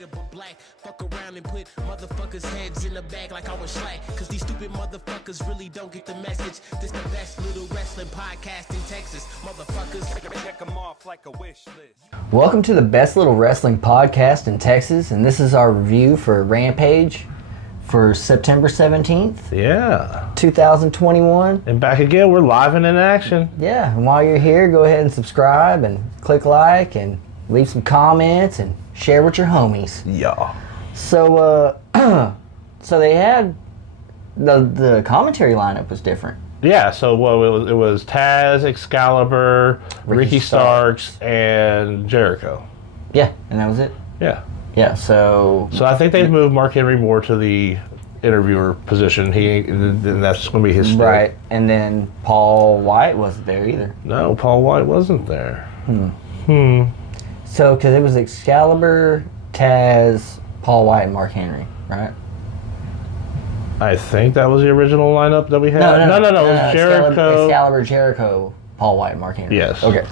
Relatable black. Fuck around and put motherfuckers' heads in the bag like I was slack. Cause these stupid motherfuckers really don't get the message. This the best little wrestling podcast in Texas. Motherfuckers, check them off like a wish list. Welcome to the best little wrestling podcast in Texas, and this is our review for Rampage for September 17th. Yeah. 2021. And back again, we're live and in action. Yeah, and while you're here, go ahead and subscribe and click like and leave some comments and share with your homies. Yeah. So, so they had the commentary lineup was different. Yeah, so it was Taz, Excalibur, Ricky Starks, and Jericho. Yeah, and that was it. Yeah. Yeah, so I think they've moved Mark Henry more to the interviewer position. And that's going to be his stick. Right, and then Paul White wasn't there either. No, Paul White wasn't there. So, because it was Excalibur, Taz, Paul White, and Mark Henry, right? I think that was the original lineup that we had. No. It was Jericho. Excalibur, Jericho, Paul White, and Mark Henry. Yes. Okay.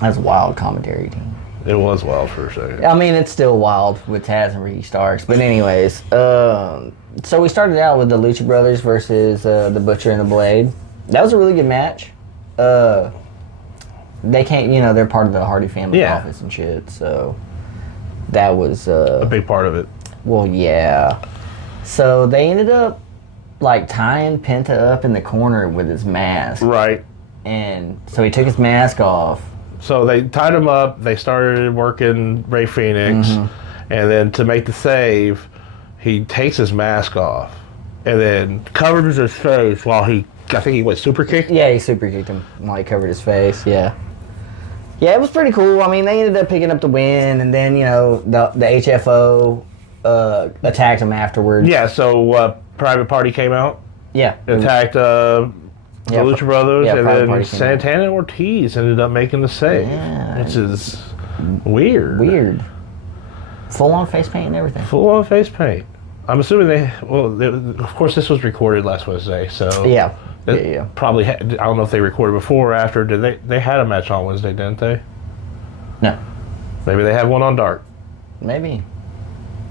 That's a wild commentary team. It was wild for a second. I mean, it's still wild with Taz and Ricky Starks. But anyways, so we started out with the Lucha Brothers versus the Butcher and the Blade. That was a really good match. They can't, they're part of the Hardy family office and shit. So that was a big part of it. Well, yeah. So they ended up like tying Penta up in the corner with his mask. Right. And so he took his mask off. So they tied him up. They started working Ray Phoenix, and then to make the save, he takes his mask off, and then covers his face while I think he went super kick. Yeah, he super kicked him while he covered his face. Yeah, it was pretty cool. I mean, they ended up picking up the win, and then the HFO attacked him afterwards. Yeah. So Private Party came out. Yeah. Attacked the Lucha Brothers, and then Santana and Ortiz ended up making the save, which is weird. Full-on face paint and everything. Full-on face paint. I'm assuming of course this was recorded last Wednesday, so yeah. Probably, I don't know if they recorded before or after. They had a match on Wednesday, didn't they? No. Maybe they have one on Dark. Maybe.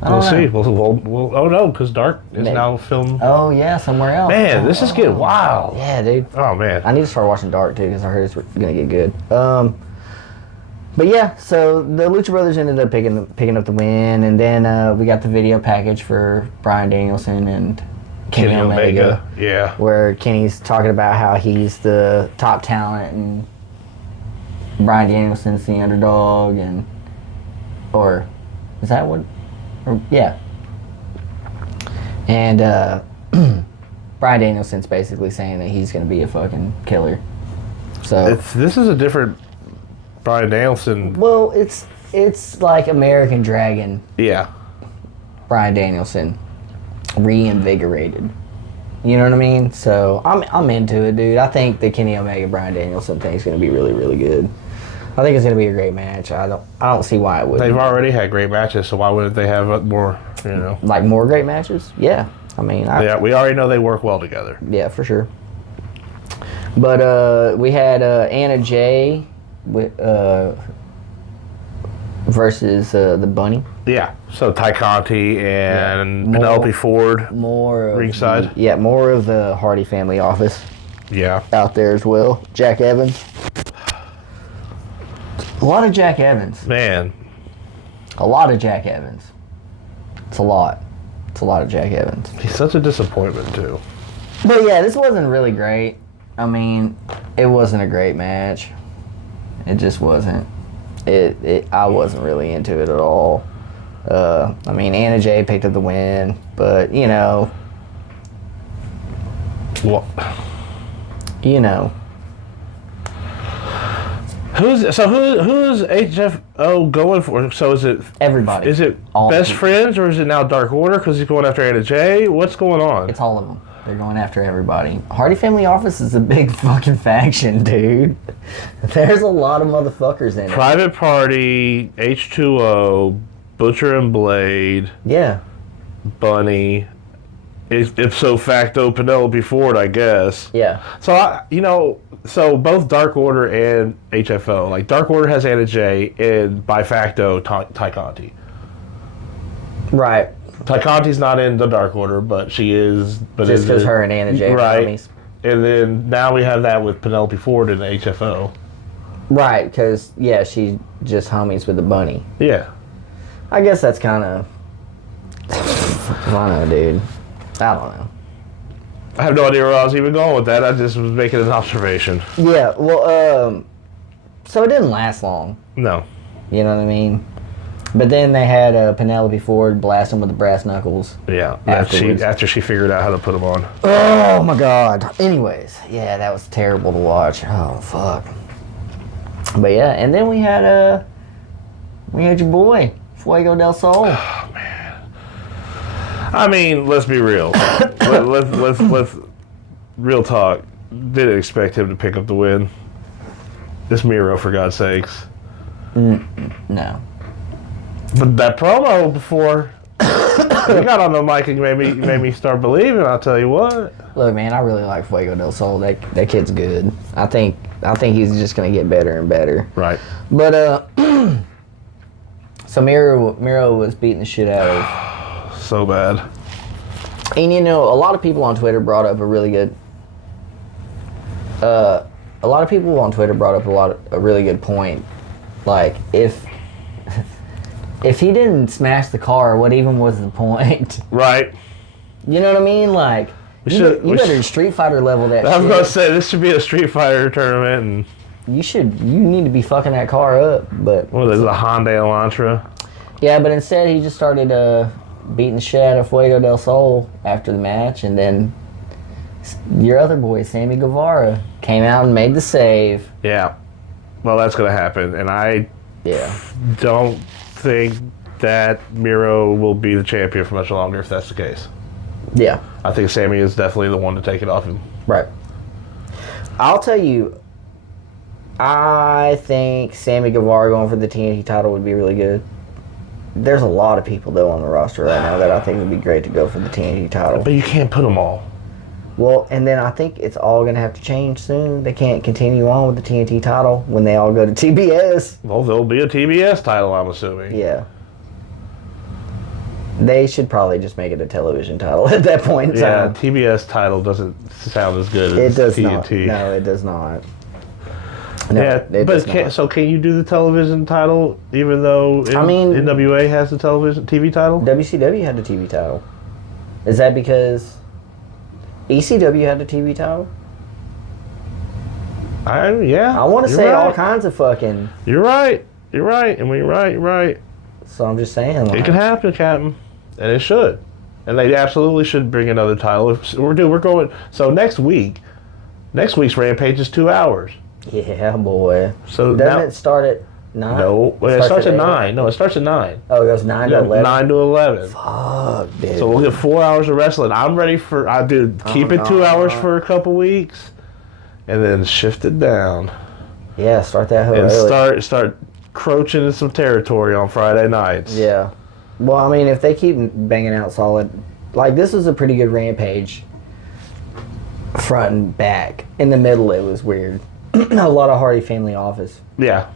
We'll see. We'll oh no, because Dark is now filmed. Oh yeah, somewhere else. Man, this is getting wild. Yeah, dude. Oh man, I need to start watching Dark too because I heard it's gonna get good. But yeah, so the Lucha Brothers ended up picking up the win, and then we got the video package for Bryan Danielson and Kenny Omega. Yeah. Where Kenny's talking about how he's the top talent and Bryan Danielson's the underdog, or is that what? Yeah. And Bryan Danielson's basically saying that he's going to be a fucking killer. So this is a different Bryan Danielson. Well, it's like American Dragon. Yeah. Bryan Danielson reinvigorated. You know what I mean? So I'm into it, dude. I think the Kenny Omega Bryan Danielson thing is going to be really, really good. I think it's going to be a great match. I don't see why it wouldn't. They've already had great matches, so why wouldn't they have more, Like more great matches? Yeah. I mean... we already know they work well together. Yeah, for sure. But we had Anna Jay versus the Bunny. Yeah, so Ty Conti and Penelope Ford ringside. More of the Hardy family office. Yeah. Out there as well. Jack Evans. A lot of Jack Evans. Man. A lot of Jack Evans. It's a lot. It's a lot of Jack Evans. He's such a disappointment, too. But yeah, this wasn't really great. I mean, it wasn't a great match. It just wasn't. I wasn't really into it at all. I mean, Anna Jay picked up the win, but, What? Who's HFO going for? So is it everybody? Is it all best friends or is it now Dark Order because he's going after Anna Jay? What's going on? It's all of them. They're going after everybody. Hardy Family Office is a big fucking faction, dude. There's a lot of motherfuckers in it. Private Party, H2O, Butcher and Blade. Yeah. Bunny. Ipso facto Penelope Ford, I guess. Yeah. So, so both Dark Order and HFO. Like, Dark Order has Anna Jay, and by facto, Ty Conti. Right. Conti's not in the Dark Order, but she is. But Just because her and Anna Jay are homies. And then now we have that with Penelope Ford in the HFO. Right, because, yeah, she's just homies with the bunny. Yeah. I guess that's kind of... I don't know, dude. I don't know. I have no idea where I was even going with that. I just was making an observation. Yeah, well, so it didn't last long. No. You know what I mean? But then they had Penelope Ford blast him with the brass knuckles. Yeah, after she figured out how to put them on. Oh, my God. Anyways, yeah, that was terrible to watch. Oh, fuck. But yeah, and then we had your boy, Fuego Del Sol. Oh, man. I mean, let's be real. let's real talk. Didn't expect him to pick up the win. It's Miro, for God's sakes. No. But that promo before he got on the mic and made me start believing. I'll tell you what. Look, man, I really like Fuego Del Sol. That kid's good. I think he's just gonna get better and better. Right. But so Miro was beating the shit out of. So bad. And you know, a lot of people on Twitter brought up a really good. A really good point. Like if he didn't smash the car, what even was the point? Right. You know what I mean? Like you better Street Fighter level that. I was gonna say this should be a Street Fighter tournament, and you need to be fucking that car up. But what is it, a Hyundai Elantra? Yeah, but instead he just started beating the shit out of Fuego Del Sol after the match, and then your other boy, Sammy Guevara, came out and made the save. Yeah. Well, that's gonna happen, and I don't think that Miro will be the champion for much longer if that's the case. Yeah. I think Sammy is definitely the one to take it off him. Right. I'll tell you, I think Sammy Guevara going for the TNT title would be really good. There's a lot of people, though, on the roster right now that I think would be great to go for the TNT title. But you can't put them all. Well, and then I think it's all going to have to change soon. They can't continue on with the TNT title when they all go to TBS. Well, there'll be a TBS title, I'm assuming. Yeah. They should probably just make it a television title at that point in time. Yeah, TBS title doesn't sound as good as TNT. No, it does not. No, yeah, but can you do the television title even though NWA has the TV title? WCW had the TV title. Is that because ECW had the TV title? I want to say right. all kinds of fucking... You're right. And when you're right. So I'm just saying... It can happen, Captain. And it should. And they absolutely should bring another title. We're going... So next week's Rampage is 2 hours. Yeah, boy. So doesn't it start at 9? No, it starts at 9. No, it starts at 9. Oh, it goes 9 to 11? 9 to 11. Fuck, dude. So we'll get 4 hours of wrestling. I'm ready for... keep it 2 hours for a couple weeks. And then shift it down. Yeah, start that whole early. Start encroaching in some territory on Friday nights. Yeah. Well, I mean, if they keep banging out solid... Like, this was a pretty good Rampage. Front and back. In the middle, it was weird. A lot of Hardy family office. Yeah.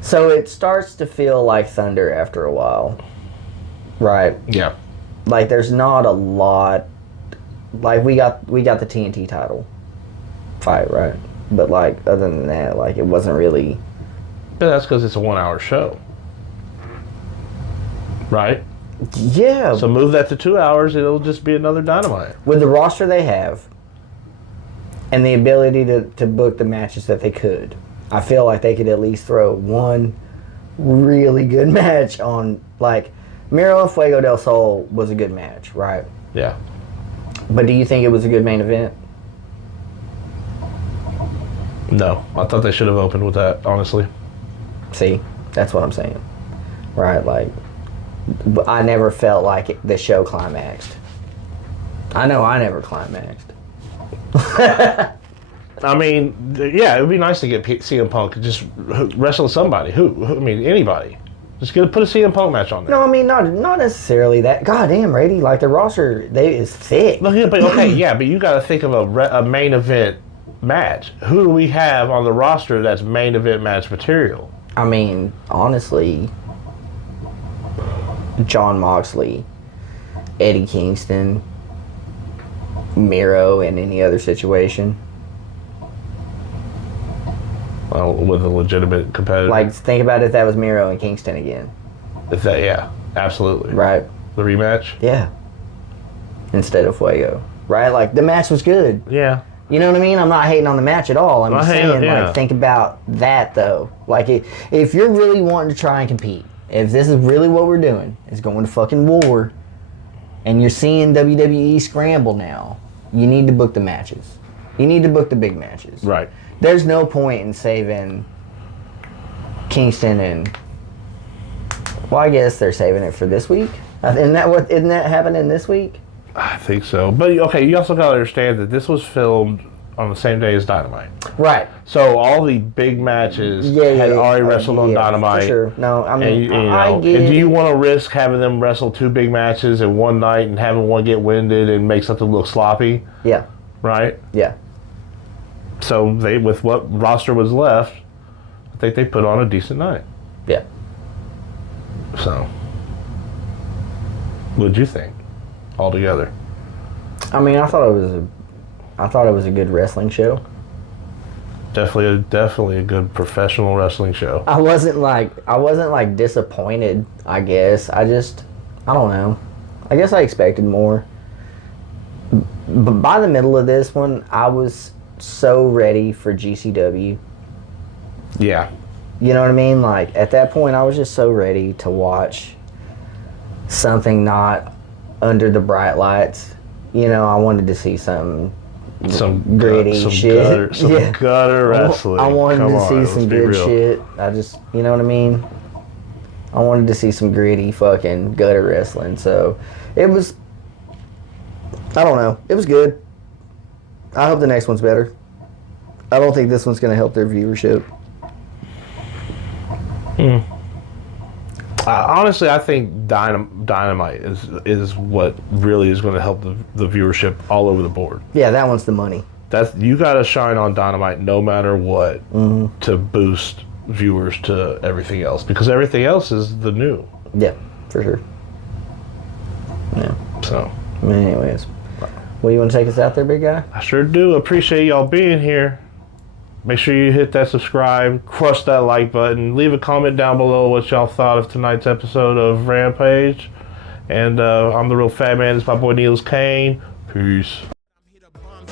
So it starts to feel like Thunder after a while. Right? Yeah. Like, there's not a lot... Like, we got the TNT title fight, right? But, like, other than that, like, it wasn't really... But that's because it's a 1 hour show. Right? Yeah. So move that to 2 hours, it'll just be another Dynamite. With the roster they have, and the ability to book the matches that they could, I feel like they could at least throw one really good match on, like, Miro and Fuego del Sol was a good match, right? Yeah. But do you think it was a good main event? No. I thought they should have opened with that, honestly. See, that's what I'm saying. Right, like, I never felt like the show climaxed. I know I never climaxed. I mean, yeah, it would be nice to get CM Punk just wrestle somebody. Anybody. Just put a CM Punk match on there. No, I mean, not necessarily that. Goddamn, Brady, like, the roster is thick. But you got to think of a main event match. Who do we have on the roster that's main event match material? I mean, honestly... John Moxley, Eddie Kingston, Miro in any other situation. Well, with a legitimate competitor. Like, think about if that was Miro and Kingston again. If that, yeah, absolutely. Right. The rematch? Yeah. Instead of Fuego. Right? Like, the match was good. Yeah. You know what I mean? I'm not hating on the match at all. I'm just saying, like, think about that, though. Like, if you're really wanting to try and compete, if this is really what we're doing, is going to fucking war, and you're seeing WWE scramble now, you need to book the matches. You need to book the big matches. Right. There's no point in saving Kingston and... Well, I guess they're saving it for this week. Isn't that happening this week? I think so. But, okay, you also got to understand that this was filmed on the same day as Dynamite. Right. So all the big matches had already wrestled on Dynamite. For sure. No, I mean, and do you want to risk having them wrestle 2 big matches in one night and having one get winded and make something look sloppy? Yeah. Right? Yeah. So they, with what roster was left, I think they put on a decent night. Yeah. So, what'd you think altogether? I mean, I thought it was a good wrestling show. Definitely a good professional wrestling show. I wasn't like disappointed, I guess. I don't know. I guess I expected more. But by the middle of this one, I was so ready for GCW. Yeah. You know what I mean? Like, at that point, I was just so ready to watch something not under the bright lights. You know, I wanted to see some gritty shit. Gutter wrestling. I wanted to see some good shit. You know what I mean? I wanted to see some gritty fucking gutter wrestling. So, it was, I don't know. It was good. I hope the next one's better. I don't think this one's going to help their viewership. Honestly, I think Dynamite is what really is going to help the viewership all over the board. Yeah, that one's the money. You got to shine on Dynamite no matter what to boost viewers to everything else, because everything else is the new. Yeah, for sure. Yeah. So, anyways, well, you want to take us out there, big guy? I sure do. Appreciate y'all being here. Make sure you hit that subscribe, crush that like button, leave a comment down below what y'all thought of tonight's episode of Rampage. And I'm the real fat man. It's my boy Niels Kane. Peace.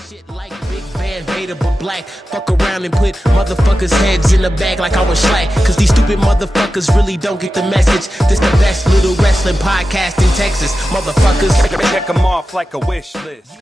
Shit like Big Van Vader but black. Fuck around and put motherfuckers' heads in the bag like I was slack. Cause these stupid motherfuckers really don't get the message. This the best little wrestling podcast in Texas. Motherfuckers. Check them off like a wish list.